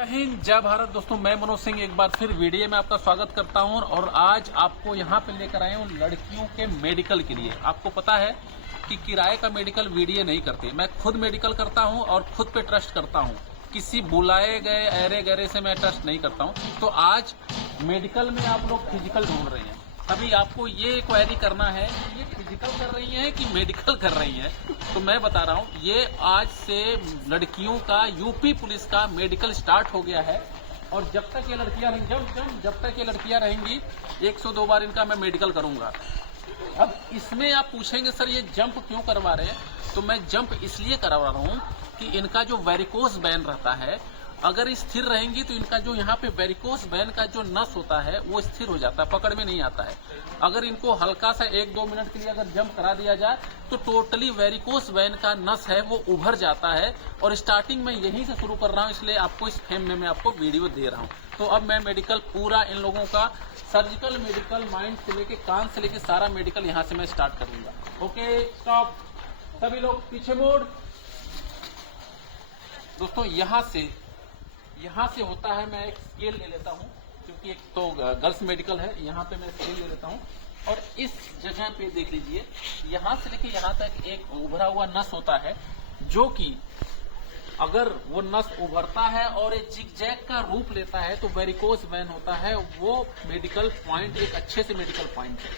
जय हिंद, जय भारत। दोस्तों, मैं मनोज सिंह एक बार फिर वीडियो में आपका स्वागत करता हूं और आज आपको यहां पे लेकर आए हूं लड़कियों के मेडिकल के लिए। आपको पता है कि किराए का मेडिकल वीडियो नहीं करते, मैं खुद मेडिकल करता हूं और खुद पे ट्रस्ट करता हूं। किसी बुलाए गए अरे गहरे से मैं ट्रस्ट नहीं करता हूं। तो आज मेडिकल में आप लोग फिजिकल ढूंढ रहे हैं, तभी आपको ये क्वेरी करना है कि ये फिजिकल कर रही हैं कि मेडिकल कर रही हैं। तो मैं बता रहा हूँ, ये आज से लड़कियों का यूपी पुलिस का मेडिकल स्टार्ट हो गया है और जब तक ये लड़कियां रहेंगी, जब तक ये लड़कियां रहेंगी 102 बार इनका मैं मेडिकल करूंगा। अब इसमें आप पूछेंगे सर ये जंप क्यों करवा रहे हैं, तो मैं जंप इसलिए करवा रहा हूँ कि इनका जो वेरिकोस वेन रहता है, अगर स्थिर रहेंगी तो इनका जो यहाँ पे वेरिकोस वेन का जो नस होता है वो स्थिर हो जाता है, पकड़ में नहीं आता है। अगर इनको हल्का सा 1-2 मिनट के लिए अगर जंप करा दिया जाए तो टोटली वेरिकोस वेन का नस है वो उभर जाता है। और स्टार्टिंग में यहीं से शुरू कर रहा हूँ, इसलिए आपको इस फेम में मैं आपको वीडियो दे रहा हूँ। तो अब मैं मेडिकल पूरा इन लोगों का सर्जिकल मेडिकल, माइंड से लेके कान से लेके सारा मेडिकल यहाँ से मैं स्टार्ट करूंगा। ओके, स्टॉप, सभी लोग पीछे मोड़। दोस्तों, यहाँ से होता है, मैं एक स्केल ले लेता हूँ क्योंकि एक तो गर्ल्स मेडिकल है, यहाँ पे मैं स्केल ले लेता हूँ और इस जगह पे देख लीजिए, यहाँ से लेके यहाँ तक एक उभरा हुआ नस होता है, जो कि अगर वो नस उभरता है और एक जिगजैग का रूप लेता है तो वेरिकोस वेन होता है। वो मेडिकल पॉइंट एक अच्छे से मेडिकल पॉइंट है।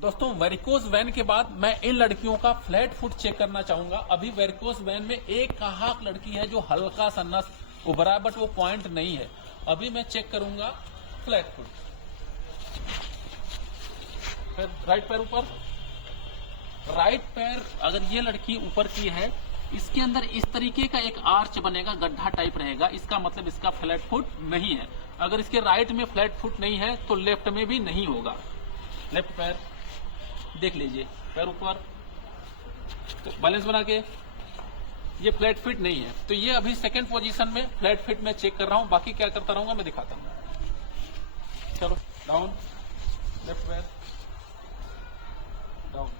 दोस्तों, वेरिकोस वेन के बाद मैं इन लड़कियों का फ्लैट फुट चेक करना चाहूंगा। अभी वेरिकोस वेन में एक कहाक लड़की है जो हल्का सा नस उभरा है, बट वो पॉइंट नहीं है। अभी मैं चेक करूंगा फ्लैट फुट। फिर राइट पैर ऊपर, राइट पैर अगर ये लड़की ऊपर की है, इसके अंदर इस तरीके का एक आर्च बनेगा, गड्ढा टाइप रहेगा, इसका मतलब इसका फ्लैट फुट नहीं है। अगर इसके राइट में फ्लैट फुट नहीं है तो लेफ्ट में भी नहीं होगा। लेफ्ट पैर देख लीजिए, पैर ऊपर, तो बैलेंस बना के, ये फ्लैट फिट नहीं है। तो ये अभी सेकंड पोजीशन में फ्लैट फिट में चेक कर रहा हूं, बाकी क्या करता रहूंगा मैं दिखाता हूं। चलो, डाउन, लेफ्ट पैर down,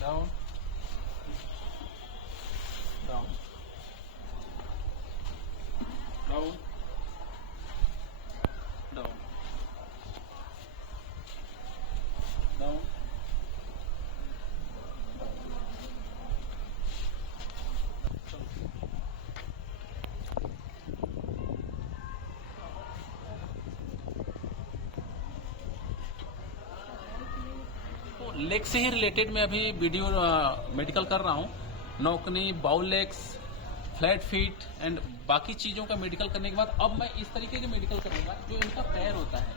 down, down, down, down, down, leg से ही रिलेटेड मैं अभी वीडियो मेडिकल कर रहा हूँ। नौकनी, bow legs, flat feet and बाकी चीजों का मेडिकल करने के बाद अब मैं इस तरीके के मेडिकल करूंगा। जो इनका पैर होता है,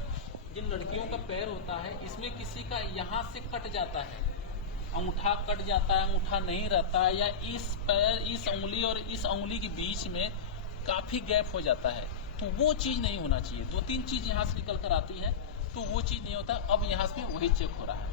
जिन लड़कियों का पैर होता है, इसमें किसी का यहाँ से कट जाता है, अंगूठा कट जाता है, अंगूठा नहीं रहता है, या इस पैर, इस उंगली और इस उंगली के बीच में काफी गैप हो जाता है, तो वो चीज नहीं होना चाहिए। 2-3 चीज यहाँ से निकल कर आती है, तो वो चीज नहीं होता। अब यहाँ से वही चेक हो रहा है।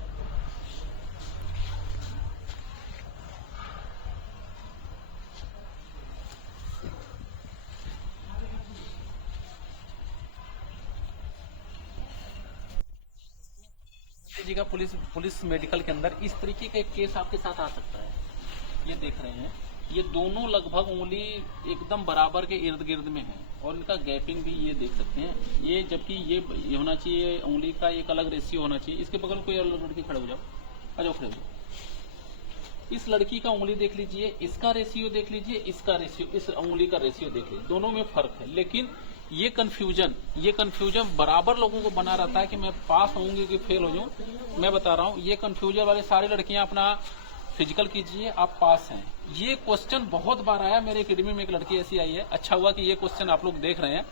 जी का पुलिस मेडिकल के अंदर इस तरीके का एक केस आपके साथ आ सकता है। ये देख रहे हैं, ये दोनों लगभग उंगली एकदम बराबर के इर्द गिर्द में है और इनका गैपिंग भी ये देख सकते हैं। ये जबकि ये होना चाहिए, उंगली का एक अलग रेशियो होना चाहिए। इसके बगल कोई अलग लड़की खड़े हो जाओ, आ जाओ, खड़े हो जाओ। इस लड़की का उंगली देख लीजिए, इसका रेशियो देख लीजिए, इसका रेशियो, इस उंगली का रेशियो देख लीजिए, दोनों में फर्क है। लेकिन ये कंफ्यूजन बराबर लोगों को बना रहता है कि मैं पास होंगी कि फेल हो जाऊं। मैं बता रहा हूं, ये कंफ्यूजन वाले सारी लड़कियां अपना फिजिकल कीजिए, आप पास हैं। ये क्वेश्चन बहुत बार आया मेरे एकेडमी में, एक लड़की ऐसी आई है। अच्छा हुआ कि ये क्वेश्चन आप लोग देख रहे हैं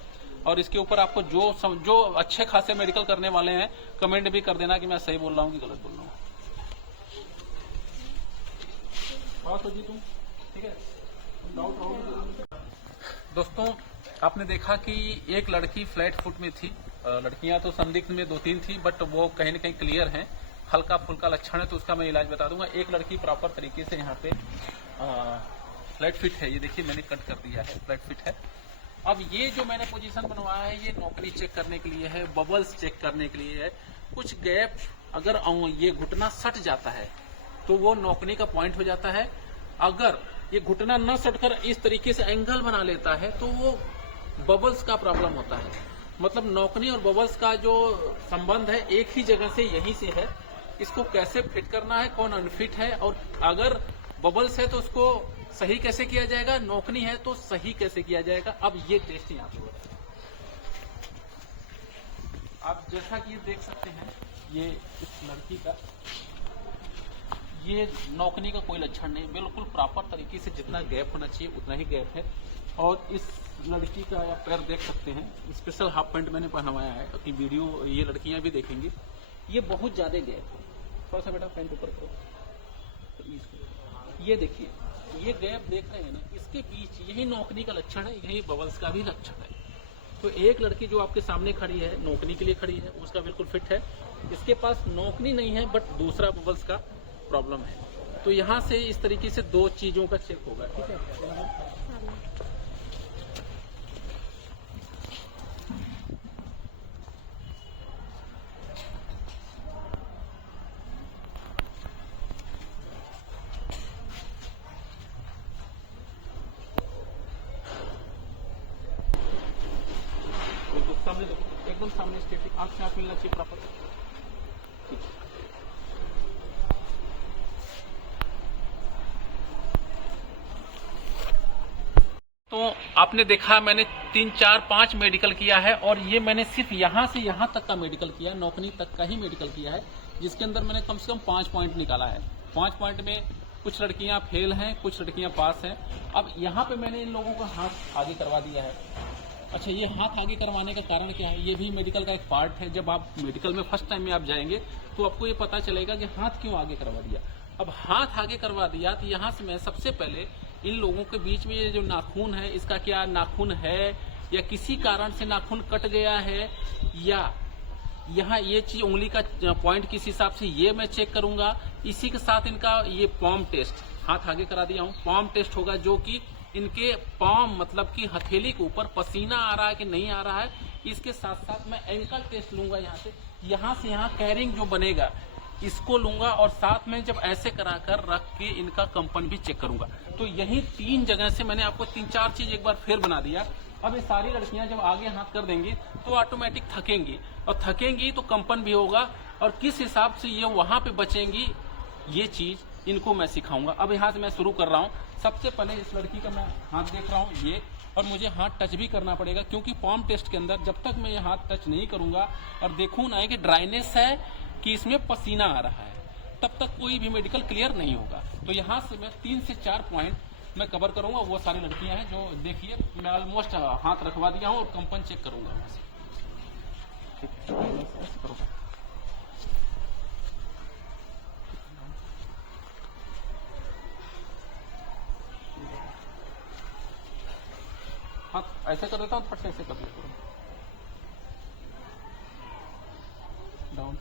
और इसके ऊपर आपको जो अच्छे खासे मेडिकल करने वाले हैं कमेंट भी कर देना कि मैं सही बोल रहा हूँ कि गलत बोल रहा हूँ। पास हो जी तुम, ठीक है। दोस्तों, आपने देखा कि एक लड़की फ्लैट फुट में थी। लड़कियां तो संदिग्ध में 2-3 थी, बट वो कहीं न कहीं क्लियर हैं। हल्का फुल्का लक्षण है तो उसका मैं इलाज बता दूंगा। एक लड़की प्रॉपर तरीके से यहाँ पे फ्लैट फिट है, ये देखिए मैंने कट कर दिया है, फ्लैट फिट है। अब ये जो मैंने पोजीशन बनवाया है, ये नौकरी चेक करने के लिए है, बबल्स चेक करने के लिए है। कुछ गैप अगर ये घुटना सट जाता है तो वो नौकनी का पॉइंट हो जाता है। अगर ये घुटना न सटकर इस तरीके से एंगल बना लेता है तो वो बबल्स का प्रॉब्लम होता है। मतलब नौकनी और बबल्स का जो संबंध है एक ही जगह से यहीं से है। इसको कैसे फिट करना है, कौन अनफिट है, और अगर बबल्स है तो उसको सही कैसे किया जाएगा, नौकनी है तो सही कैसे किया जाएगा। अब ये टेस्ट यहाँ पे होता है। आप जैसा कि ये देख सकते हैं, ये इस लड़की का ये नौकनी का कोई लक्षण नहीं, बिल्कुल प्रॉपर तरीके से जितना गैप होना चाहिए उतना ही गैप है। और इस लड़की का आप पैर देख सकते हैं, स्पेशल हाफ पैंट मैंने पहनवाया है क्योंकि वीडियो ये लड़कियां भी देखेंगी। ये बहुत ज्यादा गैप है, थोड़ा सा बेटा पैंट ऊपर करो तो ये देखिए, ये गैप देख रहे हैं ना, इसके बीच यही नौकनी का लक्षण है, यही बबल्स का भी लक्षण है। तो एक लड़की जो आपके सामने खड़ी है नौकनी के लिए खड़ी है, उसका बिल्कुल फिट है। इसके पास नौकनी नहीं है बट दूसरा बबल्स का प्रॉब्लम है। तो यहाँ से इस तरीके से दो चीजों का चेक होगा, ठीक है। सामने देखो, एकदम सामने स्टेटिक, आंख से आंख मिलना चाहिए प्रॉपर। तो आपने देखा मैंने 3, 4, 5 मेडिकल किया है और ये मैंने सिर्फ यहां से यहां तक का मेडिकल किया, नौकनी तक का ही मेडिकल किया है, जिसके अंदर मैंने कम से कम 5 पॉइंट निकाला है। 5 पॉइंट में कुछ लड़कियां फेल हैं, कुछ लड़कियां पास हैं। अब यहाँ पे मैंने इन लोगों का हाथ आगे करवा दिया है। अच्छा, ये हाथ आगे करवाने का कारण क्या है? ये भी मेडिकल का एक पार्ट है। जब आप मेडिकल में फर्स्ट टाइम में आप जाएंगे तो आपको ये पता चलेगा कि हाथ क्यों आगे करवा दिया। अब हाथ आगे करवा दिया तो यहाँ से मैं सबसे पहले इन लोगों के बीच में ये जो नाखून है, इसका क्या नाखून है या किसी कारण से नाखून कट गया है, या यहाँ ये चीज उंगली का पॉइंट किस हिसाब से, ये मैं चेक करूंगा। इसी के साथ इनका ये पॉम टेस्ट, हाथ आगे करा दिया हूँ, पॉम टेस्ट होगा, जो कि इनके पॉम मतलब कि हथेली के ऊपर पसीना आ रहा है कि नहीं आ रहा है। इसके साथ साथ मैं एंकल टेस्ट लूंगा, यहाँ से यहाँ कैरिंग जो बनेगा इसको लूंगा, और साथ में जब ऐसे कराकर रख के इनका कंपन भी चेक करूंगा। तो यही 3 जगह से मैंने आपको 3-4 चीज एक बार फिर बना दिया। अब ये सारी लड़कियां जब आगे हाथ कर देंगी तो ऑटोमेटिक थकेंगी, और थकेंगी तो कंपन भी होगा, और किस हिसाब से ये वहां पे बचेंगी ये चीज इनको मैं सिखाऊंगा। अब यहाँ से मैं शुरू कर रहा हूँ। सबसे पहले इस लड़की का मैं हाथ देख रहा हूँ ये, और मुझे हाथ टच भी करना पड़ेगा, क्योंकि पॉम टेस्ट के अंदर जब तक मैं ये हाथ टच नहीं करूंगा और देखूं ना कि ड्राइनेस है कि इसमें पसीना आ रहा है, तब तक कोई भी मेडिकल क्लियर नहीं होगा। तो यहाँ से मैं 3 से 4 पॉइंट मैं कवर करूंगा। वो सारी लड़कियां हैं जो देखिए, मैं ऑलमोस्ट हाथ रखवा दिया हूँ और कंपन चेक करूंगा वहां से। हाथ ऐसे कर देता हूँ, फट से ऐसे कर देता हूँ, डाउन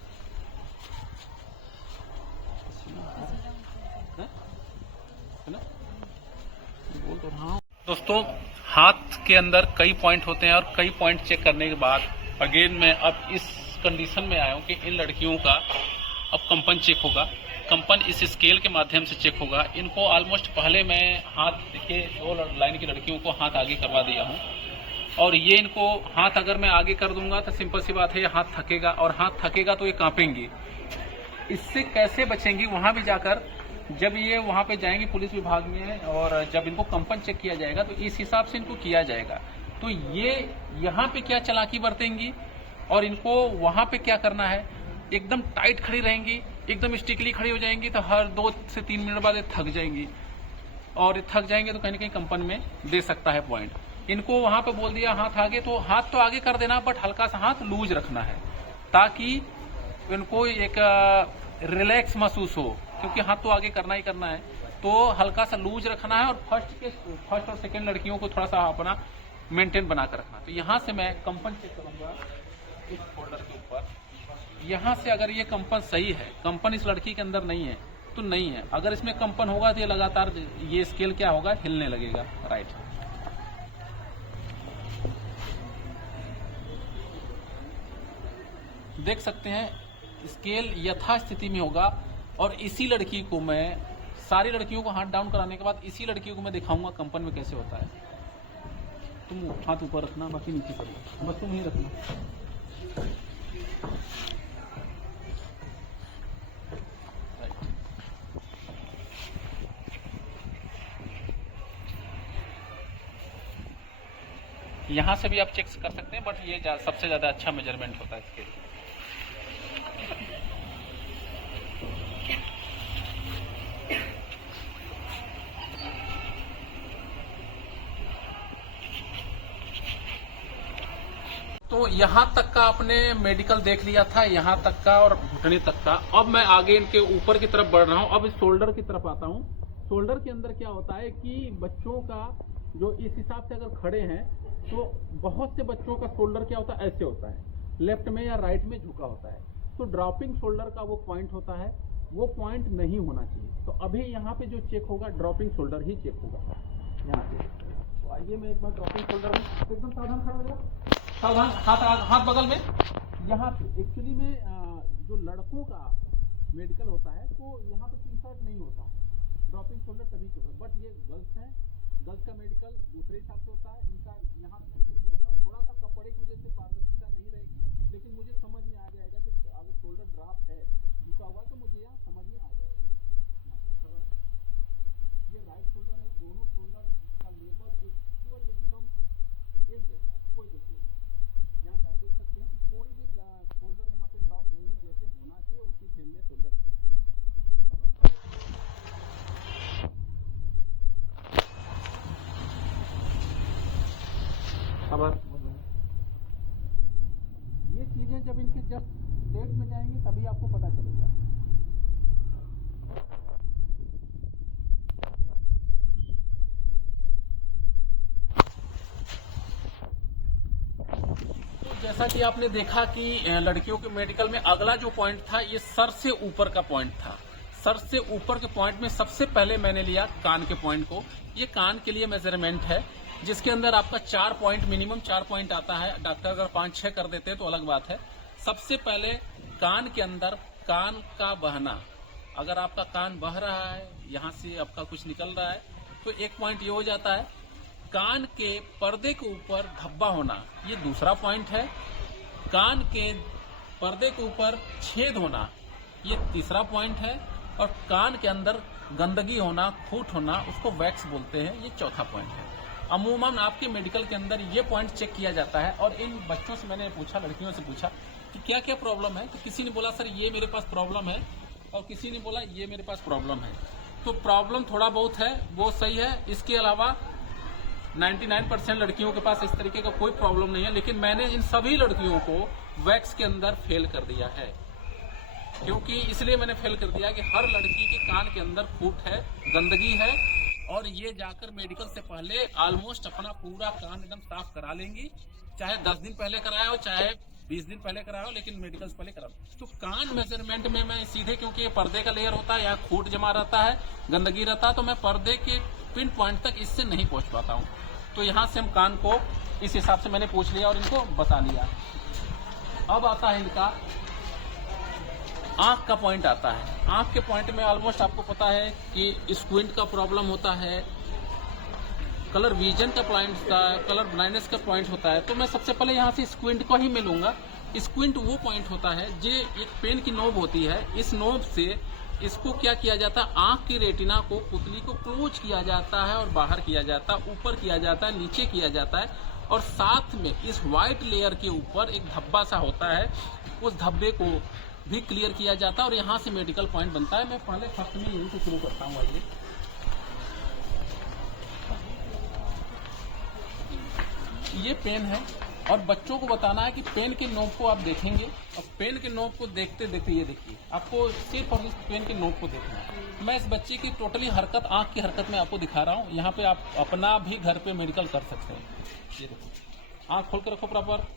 है ना, बोल तो रहा हूं। दोस्तों, हाथ के अंदर कई पॉइंट होते हैं और कई पॉइंट चेक करने के बाद अगेन मैं अब इस कंडीशन में आया हूं कि इन लड़कियों का अब कंपन चेक होगा। कंपन इस स्केल के माध्यम से चेक होगा। इनको ऑलमोस्ट पहले मैं हाथ के 2 लाइन की लड़कियों को हाथ आगे करवा दिया हूं, और ये इनको हाथ अगर मैं आगे कर दूंगा तो सिंपल सी बात है, ये हाथ थकेगा, और हाथ थकेगा तो ये कांपेंगी। इससे कैसे बचेंगी, वहां भी जाकर जब ये वहां पे जाएंगे पुलिस विभाग में, और जब इनको कंपन चेक किया जाएगा तो इस हिसाब से इनको किया जाएगा। तो ये यहाँ पे क्या चालाकी बरतेंगी और इनको वहां पे क्या करना है, एकदम टाइट खड़ी रहेंगी, एकदम स्टिकली खड़ी हो जाएंगी, तो हर 2 से 3 मिनट बाद ये थक जाएंगी, और थक जाएंगे तो कहीं ना कहीं कंपन में दे सकता है पॉइंट। इनको वहां पे बोल दिया हाथ आगे, तो हाथ तो आगे कर देना, बट हल्का सा हाथ लूज रखना है ताकि इनको एक रिलैक्स महसूस हो, क्योंकि हाथ तो आगे करना ही करना है। तो हल्का सा लूज रखना है, और फर्स्ट और सेकंड लड़कियों को थोड़ा सा अपना मेंटेन बनाकर रखना। तो यहाँ से मैं कंपन चेक करूंगा इस फोल्डर के ऊपर। यहाँ से अगर ये कंपन सही है, कंपन इस लड़की के अंदर नहीं है तो नहीं है। अगर इसमें कंपन होगा तो ये लगातार ये स्केल क्या होगा, हिलने लगेगा। राइट, देख सकते हैं स्केल यथास्थिति में होगा, और इसी लड़की को मैं सारी लड़कियों को हाथ डाउन कराने के बाद इसी लड़कियों को मैं दिखाऊंगा कंपन में कैसे होता है। तुम हाथ ऊपर रखना, बाकी नीचे करना, बस तुम ही रखना। यहाँ से भी आप चेक कर सकते हैं, बट ये सबसे ज़्यादा अच्छा मेजरमेंट होता है इसके लिए। तो यहाँ तक का आपने मेडिकल देख लिया था, यहाँ तक का और घुटने तक का। अब मैं आगे इनके ऊपर की तरफ बढ़ रहा हूँ। अब इस शोल्डर की तरफ आता हूँ। शोल्डर के अंदर क्या होता है कि बच्चों का जो इस हिसाब से अगर खड़े हैं तो बहुत से बच्चों का शोल्डर क्या होता है, ऐसे होता है, लेफ्ट में या राइट में झुका होता है। तो ड्रॉपिंग शोल्डर का वो पॉइंट होता है, वो पॉइंट नहीं होना चाहिए। तो अभी यहाँ पे जो चेक होगा ड्रॉपिंग शोल्डर ही चेक होगा यहाँ पे। तो आइए मैं एक बार ड्रॉपिंग शोल्डर में एकदम सावधान खड़ा हो जाएगा, सावधान, हाथ बगल में। यहाँ पे एक्चुअली में जो लड़कों का मेडिकल होता है तो यहाँ पे टी शर्ट नहीं होता, ड्रॉपिंग शोल्डर तभी के होगा। बट ये गर्ल्स हैं, गर्ल्स का मेडिकल दूसरे हिसाब से होता है। इनका यहाँ से मैं फिर करूँगा, थोड़ा सा कपड़े की वजह से पारदर्शिता नहीं रहेगी, लेकिन मुझे समझ में आ जाएगा कि अगर शोल्डर ड्रॉप है, झुका हुआ, तो मुझे यहाँ समझ में आ जाएगा। ये राइट शोल्डर है, दोनों शोल्डर का लेवल इक्वल एकदम एक जैसा है। कोई देखिए यहाँ से आप देख सकते हैं कि कोई भी शोल्डर यहाँ पे ड्रॉप नहीं है, जैसे होना चाहिए उसी फ्रेम में शोल्डर। ये चीजें जब इनके जस्ट स्टेट में जाएंगी तभी आपको पता चलेगा। तो जैसा कि आपने देखा कि लड़कियों के मेडिकल में अगला जो पॉइंट था ये सर से ऊपर का पॉइंट था। सर से ऊपर के पॉइंट में सबसे पहले मैंने लिया कान के पॉइंट को। ये कान के लिए मेजरमेंट है, जिसके अंदर आपका 4 पॉइंट, मिनिमम 4 पॉइंट आता है। डॉक्टर अगर 5-6 कर देते हैं तो अलग बात है। सबसे पहले कान के अंदर कान का बहना, अगर आपका कान बह रहा है, यहाँ से आपका कुछ निकल रहा है, तो एक पॉइंट ये हो जाता है। कान के पर्दे के ऊपर धब्बा होना, ये दूसरा पॉइंट है। कान के पर्दे के ऊपर छेद होना, ये तीसरा पॉइंट है। और कान के अंदर गंदगी होना, फूट होना, उसको वैक्स बोलते हैं, ये चौथा पॉइंट है। अमूमन आपके मेडिकल के अंदर ये पॉइंट चेक किया जाता है। और इन बच्चों से मैंने पूछा, लड़कियों से पूछा कि क्या क्या प्रॉब्लम है, तो किसी ने बोला सर ये मेरे पास प्रॉब्लम है, और किसी ने बोला ये मेरे पास प्रॉब्लम है। तो प्रॉब्लम थोड़ा बहुत है वो सही है, इसके अलावा 99% लड़कियों के पास इस तरीके का कोई प्रॉब्लम नहीं है। लेकिन मैंने इन सभी लड़कियों को वैक्स के अंदर फेल कर दिया है। क्योंकि इसलिए मैंने फेल कर दिया कि हर लड़की के कान के अंदर फूट है, गंदगी है, और ये जाकर मेडिकल से पहले ऑलमोस्ट अपना पूरा कान एकदम साफ करा लेंगी। चाहे 10 दिन पहले कराया हो, चाहे 20 दिन पहले कराया हो, लेकिन मेडिकल से पहले करा। तो कान मेजरमेंट में मैं सीधे, क्योंकि ये पर्दे का लेयर होता है, यहाँ खूट जमा रहता है, गंदगी रहता है, तो मैं पर्दे के पिन पॉइंट तक इससे नहीं पहुंच पाता हूँ। तो यहाँ से हम कान को इस हिसाब से मैंने पूछ लिया और इनको बता लिया। अब आता है इनका आंख का पॉइंट आता है। आंख के पॉइंट में ऑलमोस्ट आपको पता है कि स्क्विंट का प्रॉब्लम होता है, कलर विजन का पॉइंट होता है, कलर ब्लाइंडनेस का पॉइंट होता है। तो मैं सबसे पहले यहाँ से स्क्विंट को ही मैं लूंगा। स्क्विंट वो पॉइंट होता है, ये एक पेन की नोब होती है, इस नोब से इसको क्या किया जाता है, आंख की रेटिना को, पुतली को क्लोज किया जाता है और बाहर किया जाता है, ऊपर किया जाता है, नीचे किया जाता है। और साथ में इस व्हाइट लेयर के ऊपर एक धब्बा सा होता है, उस धब्बे को भी क्लियर किया जाता है और यहाँ से मेडिकल पॉइंट बनता है। मैं पहले फर्स्ट में यहीं से शुरू करता हूँ। आइए, ये पेन है और बच्चों को बताना है कि पेन के नोब को आप देखेंगे, और पेन के नोब को देखते देखते ये देखिए, आपको सिर्फ और सिर्फ पेन के नोब को देखना है। मैं इस बच्चे की टोटली हरकत, आंख की हरकत में आपको दिखा रहा हूँ। यहाँ पे आप अपना भी घर पे मेडिकल कर सकते हैं। ये देखो, आंख खोल कर रखो प्रॉपर,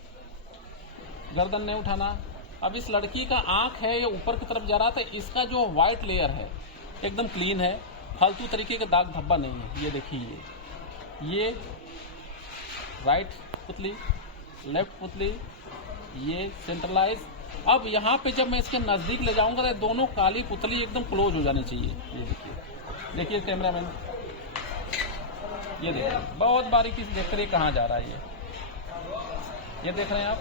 गर्दन नहीं उठाना। अब इस लड़की का आंख है ये ऊपर की तरफ जा रहा था, इसका जो व्हाइट लेयर है एकदम क्लीन है, फालतू तरीके का दाग धब्बा नहीं है। ये देखिए, ये राइट पुतली, लेफ्ट पुतली, ये सेंट्रलाइज। अब यहाँ पे जब मैं इसके नजदीक ले जाऊंगा तो दोनों काली पुतली एकदम क्लोज हो जानी चाहिए। ये देखिए, देखिए कैमरामैन, ये देखिए बहुत बारीकी से देख कर ये कहाँ जा रहा है ये देख रहे हैं आप।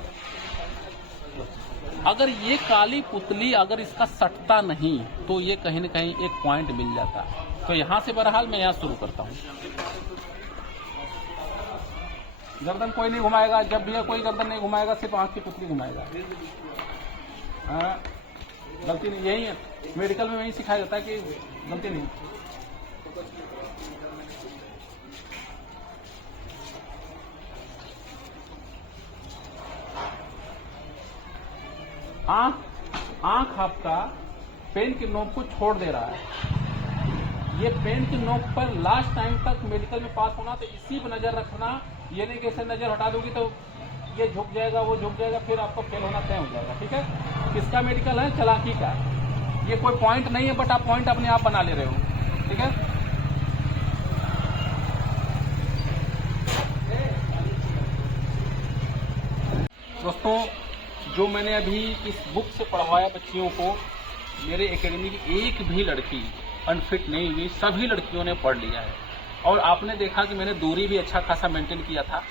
अगर ये काली पुतली अगर इसका सटता नहीं तो ये कहीं न कहीं एक पॉइंट मिल जाता। तो यहां से बहरहाल मैं यहां शुरू करता हूं। गर्दन कोई नहीं घुमाएगा, जब भी कोई गर्दन नहीं घुमाएगा, सिर्फ आंख की पुतली घुमाएगा। हाँ, गलती नहीं, यही है मेडिकल में यही सिखाया जाता है कि गलती नहीं। आंख आपका पेन की नोक को छोड़ दे रहा है। ये पेन की नोक पर लास्ट टाइम तक मेडिकल में पास होना, तो इसी पर नजर रखना। ये नहीं कि नजर हटा दोगी तो ये झुक जाएगा, वो झुक जाएगा, फिर आपको फेल होना तय हो जाएगा। ठीक है, किसका मेडिकल है? चालाकी का। ये कोई पॉइंट नहीं है, बट आप पॉइंट अपने आप बना ले रहे हो। ठीक है, दोस्तों जो मैंने अभी इस बुक से पढ़वाया बच्चियों को, मेरे एकेडमी की एक भी लड़की अनफिट नहीं हुई, सभी लड़कियों ने पढ़ लिया है। और आपने देखा कि मैंने दूरी भी अच्छा खासा मेंटेन किया था।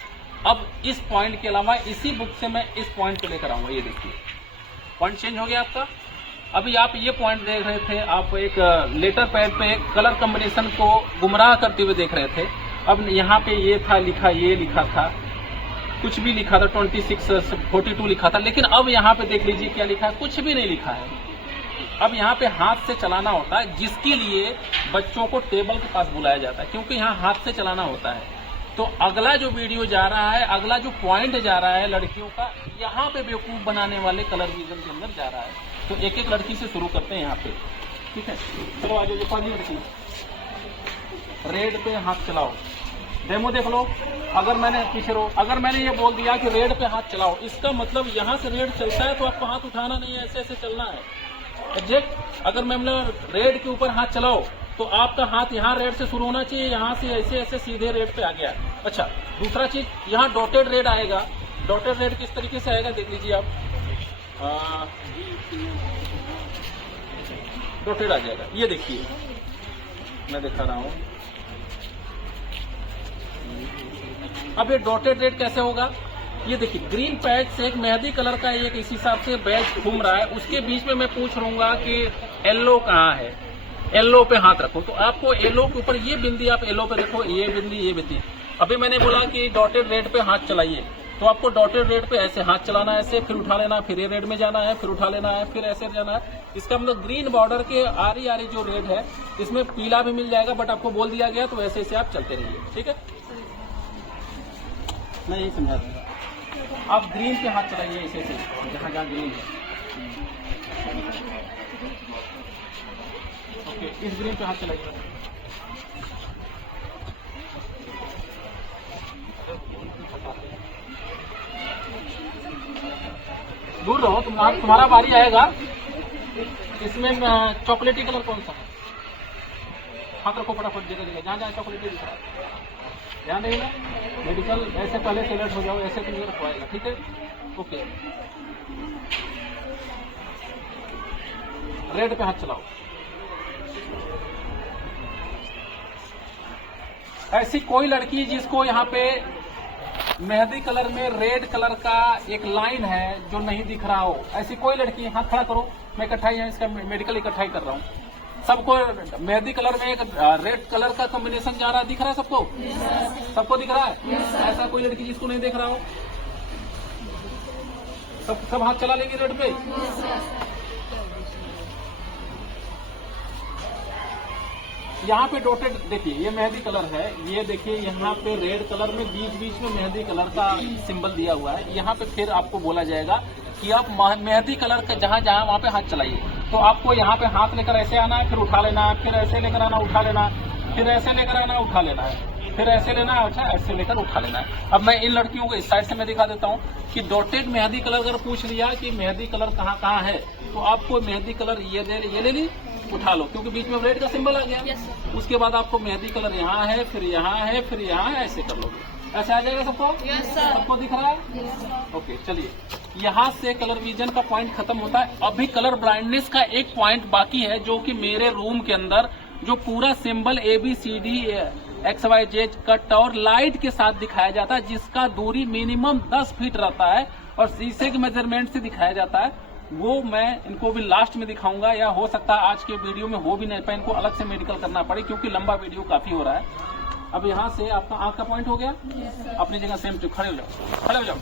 अब इस पॉइंट के अलावा इसी बुक से मैं इस पॉइंट पे लेकर आऊंगा। ये देखिए पॉइंट चेंज हो गया आपका। अभी आप ये पॉइंट देख रहे थे, आप एक लेटर पैड पे एक कलर कॉम्बिनेशन को गुमराह करते हुए देख रहे थे। अब यहाँ पे ये था लिखा, ये लिखा था, कुछ भी लिखा था, 26 42 लिखा था, लेकिन अब यहाँ पे देख लीजिए क्या लिखा है, कुछ भी नहीं लिखा है। अब यहाँ पे हाथ से चलाना होता है, जिसके लिए बच्चों को टेबल के पास बुलाया जाता है, क्योंकि यहाँ हाथ से चलाना होता है। तो अगला जो वीडियो जा रहा है, अगला जो पॉइंट जा रहा है लड़कियों का, यहाँ पे बेवकूफ बनाने वाले कलर विजन के अंदर जा रहा है। तो एक एक लड़की से शुरू करते हैं यहाँ पे। ठीक है, चलो आज पहली लड़की, रेड पे हाथ चलाओ, डेमो देख लो। अगर मैंने पीछे रो, अगर मैंने ये बोल दिया कि रेड पे हाथ चलाओ, इसका मतलब यहाँ से रेड चलता है तो आपको हाथ उठाना नहीं है, ऐसे ऐसे चलना है। एग्जैक्ट, अगर मैं रेड के ऊपर हाथ चलाओ तो आपका हाथ यहाँ रेड से शुरू होना चाहिए, यहाँ से ऐसे ऐसे सीधे रेड पे आ गया। अच्छा, दूसरा चीज, यहाँ डॉटेड रेड आएगा। डॉटेड रेड किस तरीके से आएगा देख लीजिए आप, डॉटेड आ जाएगा। ये देखिए मैं दिखा रहा हूँ। अब ये डॉटेड रेड कैसे होगा? ये देखिए ग्रीन पैच से एक मेहंदी कलर का एक इस हिसाब से बैच घूम रहा है, उसके बीच में मैं पूछ रहूंगा कि येलो कहाँ है, येलो पे हाथ रखो। तो आपको येलो के ऊपर ये बिंदी, आप येलो पे देखो, ये बिंदी, ये बिंदी। अभी मैंने बोला कि डॉटेड रेड पे हाथ चलाइए, तो आपको डॉटेड रेड पे ऐसे हाथ चलाना है, ऐसे, फिर उठा लेना, फिर ये रेड में जाना है, फिर उठा लेना है, फिर ऐसे जाना है। इसका मतलब ग्रीन बॉर्डर के आरी आरी जो रेड है, इसमें पीला भी मिल जाएगा, बट आपको बोल दिया गया तो ऐसे ऐसे आप चलते रहिए। ठीक है, मैं यही समझा दूंगा। आप ग्रीन पे हाथ चलाइए ऐसे ऐसे, जहाँ जहाँ ग्रीन है। ओके, इस ग्रीन पे हाथ चलाइए। दूर रहो, तुम्हारा बारी आएगा। इसमें चॉकलेटी कलर कौन सा है? हाथ रखो फटाफट, जगह जगह जहाँ जहाँ चॉकलेटी दिख रहा है ध्यान देना। मेडिकल ऐसे पहले सेलेक्ट हो जाओ, ऐसे तुम्हें रखवाएगा। ठीक है, ओके, रेड पे हाथ चलाओ। ऐसी कोई लड़की जिसको यहाँ पे मेहंदी कलर में रेड कलर का एक लाइन है जो नहीं दिख रहा हो, ऐसी कोई लड़की हाथ खड़ा करो। मैं इकट्ठाई है, इसका मेडिकल इकट्ठाई कर रहा हूँ। सबको मेहंदी कलर में एक रेड कलर का कॉम्बिनेशन जा रहा है, दिख रहा है सबको? सबको दिख रहा है? ऐसा कोई लड़की जिसको नहीं दिख रहा हो? सब हाथ चला लेंगे रेड पे। यहाँ पे डॉटेड देखिए, ये मेहंदी कलर है, ये देखिए यहाँ पे रेड कलर में बीच बीच में मेहंदी कलर का सिंबल दिया हुआ है। यहाँ पे फिर आपको बोला जाएगा कि आप मेहंदी कलर का जहाँ जहाँ वहाँ पे हाथ चलाइए। तो आपको यहाँ पे हाथ लेकर ऐसे आना है, फिर उठा लेना है, फिर ऐसे लेकर आना, उठा लेना, फिर ऐसे लेकर आना, उठा लेना है, फिर ऐसे लेना है, अच्छा ऐसे लेकर उठा लेना है। अब मैं इन लड़कियों को इस साइड से मैं दिखा देता हूँ कि डॉटेड मेहंदी कलर अगर पूछ लिया कि मेहंदी कलर कहाँ कहाँ है, तो आपको मेहंदी कलर ये ले ली, उठा लो, क्योंकि बीच में रेड का सिंबल आ गया। उसके बाद आपको मेहंदी कलर यहाँ है, फिर यहाँ है, फिर यहाँ है, ऐसे कर लोगे। ऐसे आ जाएगा सबको? सबको दिख रहा है? ओके, चलिए, यहाँ से कलर विजन का पॉइंट खत्म होता है। अभी कलर ब्लाइंडनेस का एक पॉइंट बाकी है, जो कि मेरे रूम के अंदर जो पूरा सिंबल ABCD XYZ कट और लाइट के साथ दिखाया जाता है, जिसका दूरी मिनिमम 10 फीट रहता है और शीशे के मेजरमेंट से दिखाया जाता है। वो मैं इनको भी लास्ट में दिखाऊंगा, या हो सकता है आज के वीडियो में हो भी नहीं पाए, इनको अलग से मेडिकल करना पड़े क्योंकि लंबा वीडियो काफी हो रहा है। अब यहाँ से आपका आंख का पॉइंट हो गया। अपनी जगह सेम टू खड़े हो जाओ, खड़े हो जाओ।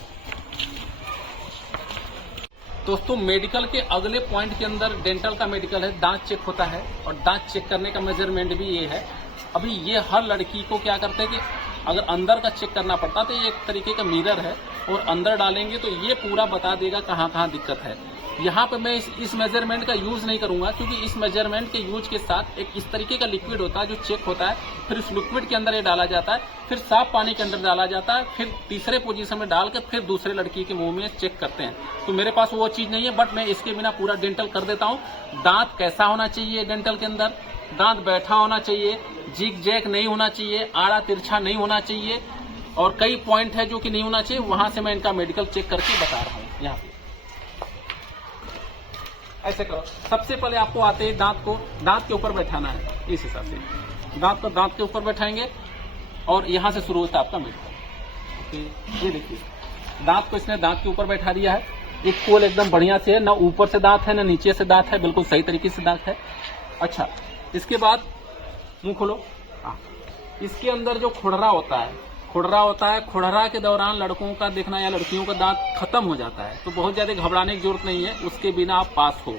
दोस्तों मेडिकल के अगले पॉइंट के अंदर डेंटल का मेडिकल है, दांत चेक होता है और दांत चेक करने का मेजरमेंट भी ये है। अभी ये हर लड़की को क्या करते हैं कि अगर अंदर का चेक करना पड़ता तो ये एक तरीके का मिरर है और अंदर डालेंगे तो ये पूरा बता देगा कहाँ कहाँ दिक्कत है। यहाँ पे मैं इस मेजरमेंट का यूज नहीं करूंगा क्योंकि इस मेजरमेंट के यूज के साथ एक इस तरीके का लिक्विड होता है जो चेक होता है, फिर इस लिक्विड के अंदर ये डाला जाता है, फिर साफ पानी के अंदर डाला जाता है, फिर तीसरे पोजीशन में डालकर फिर दूसरे लड़की के मुंह में चेक करते हैं। तो मेरे पास वो चीज नहीं है, बट मैं इसके बिना पूरा डेंटल कर देता हूँ। दांत कैसा होना चाहिए डेंटल के अंदर, दांत बैठा होना चाहिए, जिग जैक नहीं होना चाहिए, आड़ा तिरछा नहीं होना चाहिए और कई पॉइंट है जो कि नहीं होना चाहिए। वहां से मैं इनका मेडिकल चेक करके बता रहा हूँ। यहाँ पे ऐसे करो, सबसे पहले आपको आते ही दांत के ऊपर बैठाना है। इस हिसाब से दांत के ऊपर बैठाएंगे और यहाँ से शुरू होता है आपका मेडिकल। ये देखिए दांत को इसने दांत के ऊपर बैठा दिया है, एक कोल एकदम बढ़िया से है, ना ऊपर से दांत है ना नीचे से दांत है, बिल्कुल सही तरीके से दांत है। अच्छा, इसके बाद मुंह खोलो। इसके अंदर जो खुररा होता है, खुररा के दौरान लड़कों का देखना या लड़कियों का दांत खत्म हो जाता है, तो बहुत ज्यादा घबराने की जरूरत नहीं है, उसके बिना आप पास हो।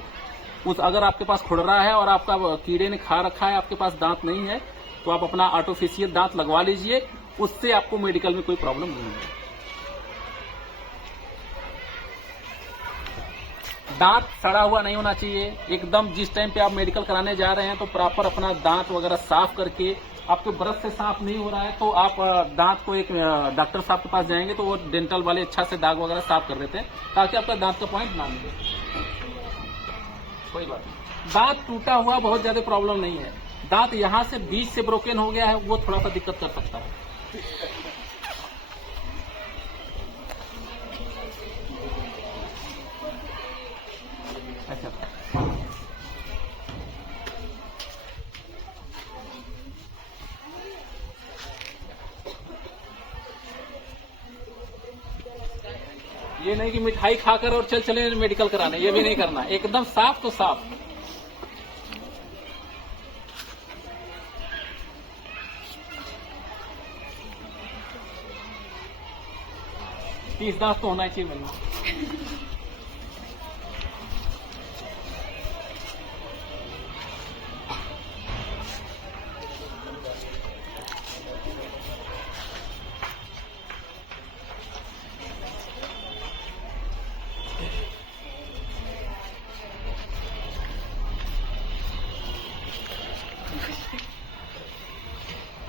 अगर आपके पास खुररा है और आपका कीड़े ने खा रखा है, आपके पास दांत नहीं है, तो आप अपना आर्टिफिशियल दांत लगवा लीजिए, उससे आपको मेडिकल में कोई प्रॉब्लम नहीं है। दांत सड़ा हुआ नहीं होना चाहिए एकदम। जिस टाइम पे आप मेडिकल कराने जा रहे हैं तो प्रॉपर अपना दांत वगैरह साफ करके, आपके ब्रश से साफ नहीं हो रहा है तो आप दांत को एक डॉक्टर साहब के पास जाएंगे तो वो डेंटल वाले अच्छा से दाग वगैरह साफ कर देते हैं ताकि आपका दांत का पॉइंट ना मिले। कोई बात नहीं, दांत टूटा हुआ बहुत ज्यादा प्रॉब्लम नहीं है। दांत यहाँ से बीच से ब्रोकन हो गया है, वो थोड़ा सा दिक्कत कर सकता है। अच्छा, ये नहीं कि मिठाई खाकर और चले मेडिकल कराने, ये भी नहीं करना, एकदम साफ तो साफ। तीस दांत तो होना चाहिए मैंने।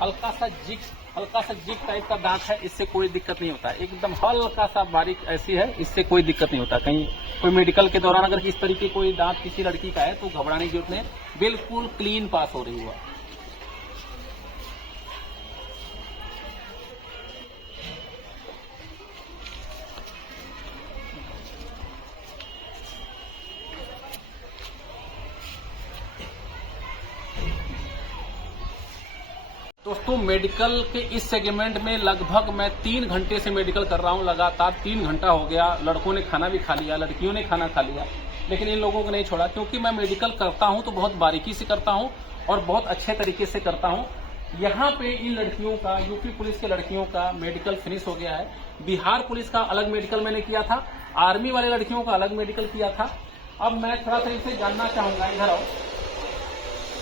हल्का सा जिग टाइप का दांत है, इससे कोई दिक्कत नहीं होता है। एकदम हल्का सा बारीक ऐसी है, इससे कोई दिक्कत नहीं होता। कहीं कोई मेडिकल के दौरान अगर इस तरीके कोई दांत किसी लड़की का है तो घबराने की जरूरत नहीं, बिल्कुल क्लीन पास हो रही हुआ। दोस्तों मेडिकल के इस सेगमेंट में लगभग मैं 3 घंटे से मेडिकल कर रहा हूं, लगातार 3 घंटा हो गया। लड़कों ने खाना भी खा लिया, लड़कियों ने खाना खा लिया, लेकिन इन लोगों को नहीं छोड़ा क्योंकि मैं मेडिकल करता हूं तो बहुत बारीकी से करता हूं और बहुत अच्छे तरीके से करता हूं। यहाँ पे इन लड़कियों का, यूपी पुलिस के लड़कियों का मेडिकल फिनिश हो गया है। बिहार पुलिस का अलग मेडिकल मैंने किया था, आर्मी वाले लड़कियों का अलग मेडिकल किया था। अब मैं थोड़ा सा इनसे जानना चाहूंगा, इधर आओ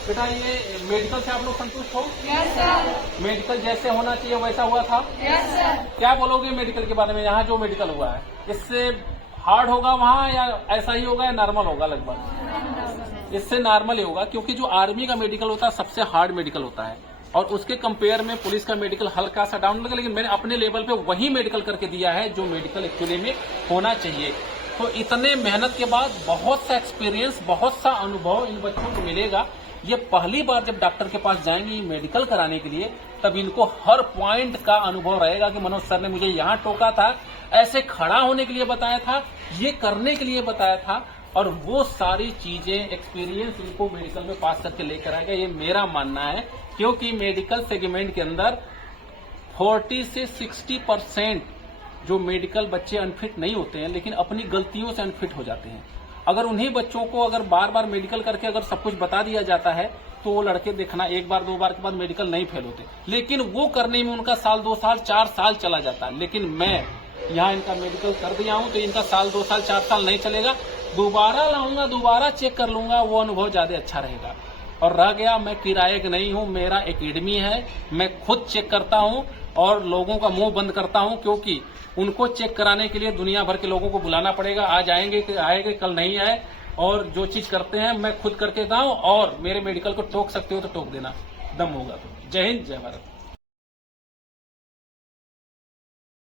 बेटा, ये मेडिकल से आप लोग संतुष्ट हो? Yes sir. मेडिकल जैसे होना चाहिए वैसा हुआ था? Yes sir. क्या बोलोगे मेडिकल के बारे में? यहाँ जो मेडिकल हुआ है इससे हार्ड होगा वहाँ या ऐसा ही होगा या नॉर्मल होगा? लगभग इससे नॉर्मल ही होगा क्योंकि जो आर्मी का मेडिकल होता है सबसे हार्ड मेडिकल होता है और उसके कंपेयर में पुलिस का मेडिकल हल्का सा डाउन लगा, लेकिन मैंने अपने लेवल पे वही मेडिकल करके दिया है जो मेडिकल एक्चुअली में होना चाहिए। तो इतने मेहनत के बाद बहुत सा एक्सपीरियंस, बहुत सा अनुभव इन बच्चों को मिलेगा। ये पहली बार जब डॉक्टर के पास जाएंगे मेडिकल कराने के लिए, तब इनको हर पॉइंट का अनुभव रहेगा कि मनोज सर ने मुझे यहाँ टोका था, ऐसे खड़ा होने के लिए बताया था, ये करने के लिए बताया था, और वो सारी चीजें एक्सपीरियंस इनको मेडिकल में पास करके लेकर आएगा, ये मेरा मानना है। क्योंकि मेडिकल सेगमेंट के अंदर 40 से 60% जो मेडिकल बच्चे अनफिट नहीं होते हैं, लेकिन अपनी गलतियों से अनफिट हो जाते हैं। अगर उन्हीं बच्चों को अगर बार बार मेडिकल करके अगर सब कुछ बता दिया जाता है तो वो लड़के देखना एक बार दो बार के बाद मेडिकल नहीं फेल होते, लेकिन वो करने में उनका साल 2 साल 4 साल चला जाता है। लेकिन मैं यहाँ इनका मेडिकल कर दिया हूं तो इनका साल 2 साल 4 साल नहीं चलेगा, दोबारा लाऊंगा, दोबारा चेक कर लूंगा, वो अनुभव ज्यादा अच्छा रहेगा। और रह गया, मैं किराए का नहीं हूं, मेरा एकेडमी है, मैं खुद चेक करता हूं और लोगों का मुंह बंद करता हूं, क्योंकि उनको चेक कराने के लिए दुनिया भर के लोगों को बुलाना पड़ेगा। आज आएंगे कल नहीं आए, और जो चीज करते हैं मैं खुद करके दाऊं, और मेरे मेडिकल को टोक सकते हो तो टोक देना, दम होगा तो। जय हिंद, जय भारत।